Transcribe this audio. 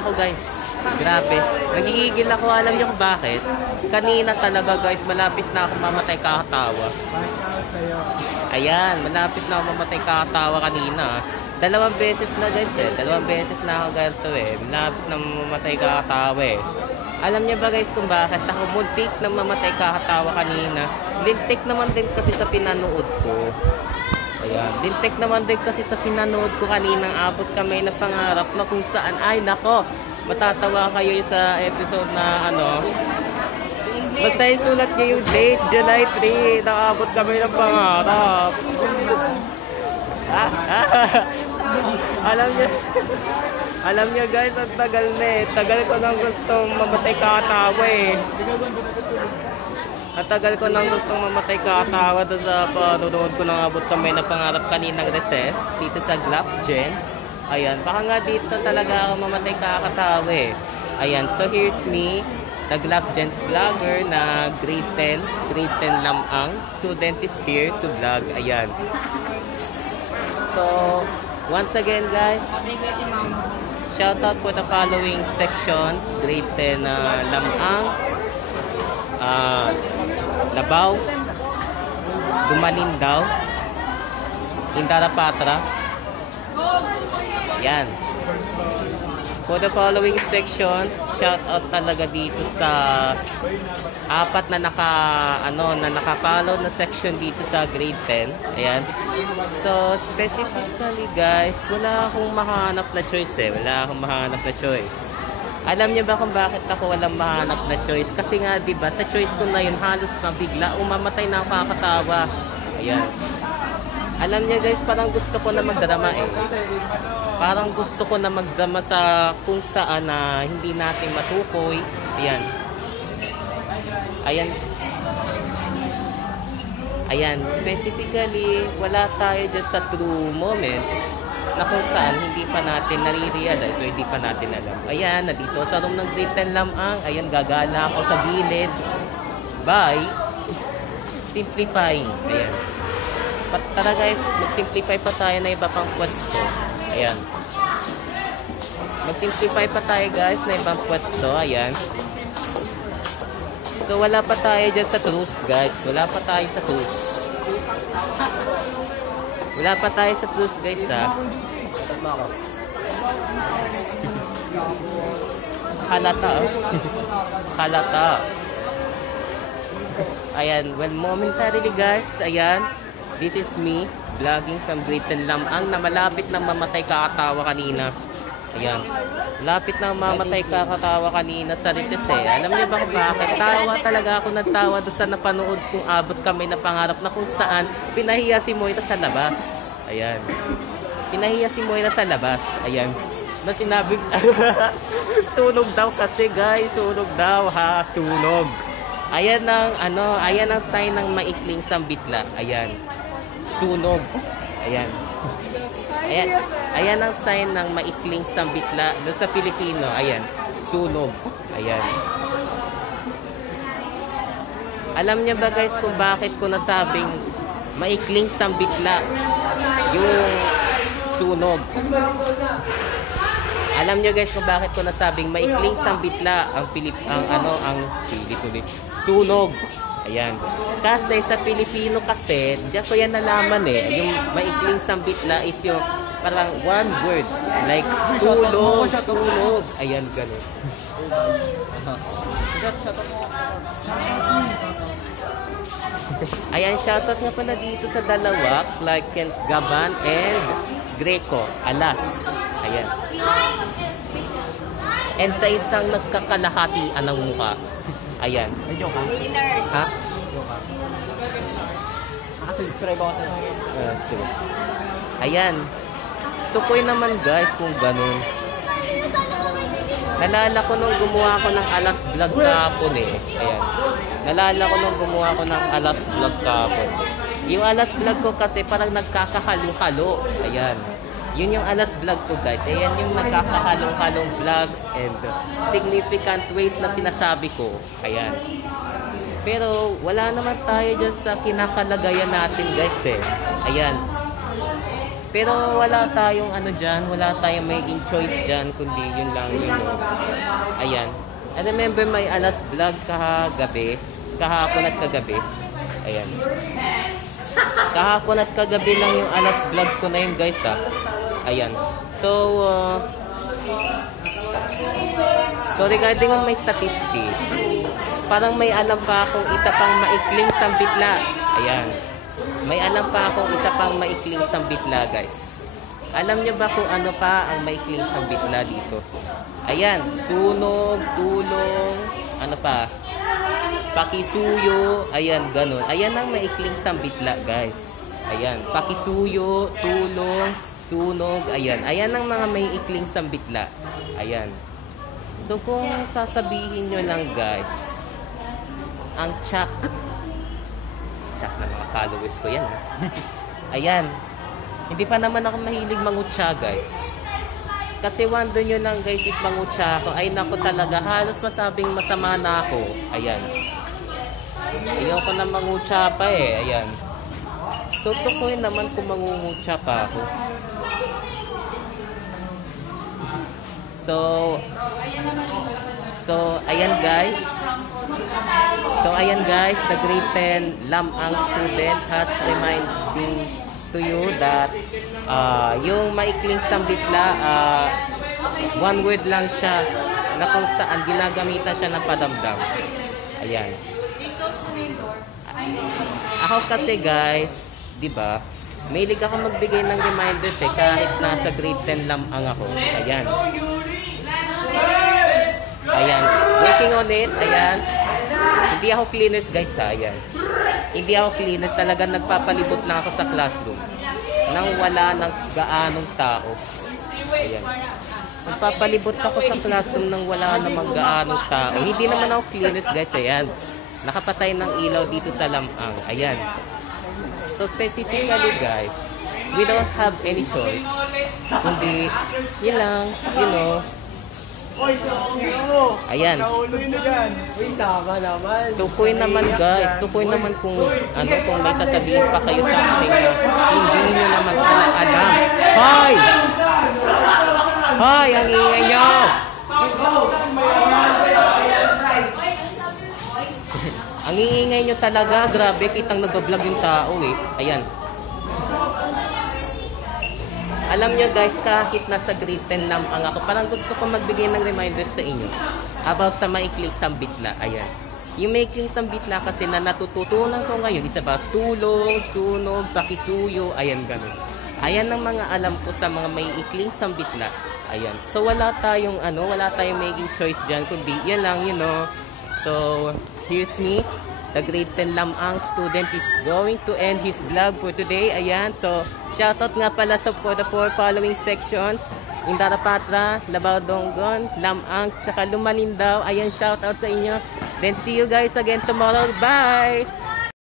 ako guys. Grabe. Nagigigil ako. Alam niyo kung bakit? Kanina talaga guys, malapit na ako mamatay kakatawa. Ayan, malapit na ako mamatay kakatawa kanina. Dalawang beses na guys eh. Dalawang beses na ako ganito eh. Malapit na mamatay kakatawa eh. Alam niyo ba guys kung bakit? Ako muntik na mamatay kakatawa kanina. Lintik naman din kasi sa pinanood ko. Ayan, lintik naman din kasi sa pinanood ko kaninang abot kami na pangarap na kung saan. Ay nako, matatawa kayo sa episode na ano. Basta isulat niyo yung date, July 3. Nakabot kami ng pangarap. Alam niyo guys, ang tagal na eh. Tagal ko nang gustong mamatay kakatawa eh. Ang tagal ko nang gustong mamatay kakatawa doon sa panonood ko nang abot kami na pangarap kaninang recess dito sa Glove Gens. Ayan, baka nga dito talaga ako mamatay kakatawa eh. Ayan, so here's me, the Glove Gens vlogger na grade 10 lamang. Student is here to vlog. Ayan. So, once again guys, shout out for the following sections. Grade 10 lamang, Labaw, Dumalindaw, Indarapatra. Yan. For the following sections, shout out talaga dito sa apat na naka-follow na section dito sa grade 10. Ayan. So, specifically guys, wala akong mahanap na choice eh. Wala akong mahanap na choice. Alam niyo ba kung bakit ako walang mahanap na choice? Kasi nga, di ba, sa choice ko na yun, halos na bigla umamatay na ako kakatawa. Ayan. Alam niyo guys, parang gusto ko na magdrama eh. Parang gusto ko na magdrama sa kung saan na hindi natin matukoy. Ayan. Ayan. Ayan. Specifically, wala tayo just sa true moments na kung saan hindi pa natin nare-realize o hindi pa natin alam. Ayan, nandito sa room ng grade 10 lamang. Ayan, gagala ako sa gilid by simplifying. Ayan. Tara guys, mag-simplify pa tayo na iba pang pwesto. Ayan. Mag-simplify pa tayo guys na ibang pwesto. Ayan. So, wala pa tayo dyan sa truth guys. Wala pa tayo sa truth. Wala pa tayo sa truth guys ha. Halata oh. Halata. Ayan. Well, momentarily guys. Ayan. This is me vlogging from grade 10 lamang na malapit na mamatay kakatawa kanina. Ayan. Malapit na mamatay kakatawa kanina sa recess eh. Alam niyo ba kung bakit? Tawa talaga ako ng tawa doon sa napanood kung abot kami na pangarap na kung saan pinahiya si Moira sa labas. Ayan. Pinahiya si Moira sa labas. Ayan. Na sinabi sunog daw kasi guys. Sunog daw ha. Sunog. Ayan ang ayan ang sign ng maikling sambitla. Ayan. Sunog. Ayan. Ayan ang sign ng maikling sambitla doon sa Pilipino. Ayan. Sunog. Ayan. Alam niya ba guys kung bakit ko nasabing maikling sambitla yung sunog? Alam niyo guys kung bakit ko nasabing maikling sambitla ang sunog. Ayan. Kasi sa Pilipino kasi, diyan ko yan nalaman eh. Yung maikling sambitla is yung parang one word. Like, tulog, tulog. Ayan, gano'n. Ayan, shoutout nga pala dito sa dalawa. Clark Kent Gaban and Greco Alas. Ayan. And sa isang nagkakalahatian ng mukha. Ayan. Winners. Ha? Subscribe ako sa ayan. Tukoy naman guys kung ganun. Nalala ko nung gumawa ko ng Alas Vlog kahapon eh. Ayan. Nalala ko nung gumawa ko ng Alas Vlog kahapon. Yung Alas Vlog ko kasi parang nagkakahalo-halo. Ayan. Yun yung Alas Vlog ko guys. Ayan yung nagkakahalong-halong vlogs and significant ways na sinasabi ko. Ayan. Pero wala naman tayo dyan sa kinakalagayan natin guys eh. Ayan. Pero wala tayong ano dyan, wala tayong making choice dyan, kundi yun lang yun. Ayan. I remember my alas vlog kahapon at kagabi. Ayan. Kahapon at kagabi lang yung alas vlog ko na yun guys ha. Ayan. So regarding on my statistics, parang may alam pa akong isa pang maikling sambitla. Ayan. May alam pa akong isa pang maikling sambitla guys. Alam nyo ba kung ano pa ang maikling sambitla dito? Ayan. Sunog, tulong, ano pa? Pakisuyo, ayan, ganun. Ayan ang maikling sambitla guys. Ayan. Pakisuyo, tulong, sunog, ayan. Ayan ang mga maikling sambitla. Ayan. So kung sasabihin nyo lang guys, ang tsak na mga followers ko yan ha. Ayan. Hindi pa naman ako mahilig mangutsa guys. Kasi wonder nyo lang guys if mangutsa ako, ay naku talaga, halos masabing masama na ako. Ayan. Ayoko na mangutsa pa eh. Ayan. So tukoy naman kung mangungutsa pa ako. So ayan guys. The grade 10 Lamang student has reminding to you that yung maikling sambitla, one word lang siya na kung saan ginagamitan siya ng padamdam. Ayan. Ako kasi guys, di ba? Mahilig ako magbigay ng reminders eh kahit nasa grade 10 lamang ako. Ayan. Ayan. Working on it. Ayan. Hindi ako cleaners guys ha. Ayan. Hindi ako cleaners. Talagang nagpapalibot lang ako sa classroom nang wala ng gaanong tao. Ayan. Nagpapalibot ako sa classroom nang wala namang gaanong tao. Hindi naman ako cleaners guys. Ayan. Nakapatay ng ilaw dito sa lamang. Ayan. So specifically guys, we don't have any choice. Kundi, yun lang, you know. Ayan. Tukoy naman guys. Tukoy naman kung ano, kung may sasabihin pa kayo sa akin na hindi nyo naman alam. Hoy! Hoy! Ang ingay nyo! Ang iingay nyo talaga. Grabe, kitang nag-vlog yung tao eh. Ayan. Alam nyo guys, kahit nasa grade 10 lamang ako, parang gusto ko magbigay ng reminders sa inyo about sa maikling sambitla. Ayan. Yung maikling sambitla kasi na natututunan ko ngayon is about tulong, sunog, pakisuyo, ayan ganun. Ayan ang mga alam ko sa mga maikling sambitla. Ayan. So wala tayong making choice dyan, kundi yan lang, you know. So, here's me. The grade 10 lamang student is going to end his vlog for today. Ayan. So, shoutout nga pala for the 4 following sections. Indara Patra, Labaw Donggon, Lamang, tsaka Lumalindaw. Ayan, shoutout sa inyo. Then, see you guys again tomorrow. Bye!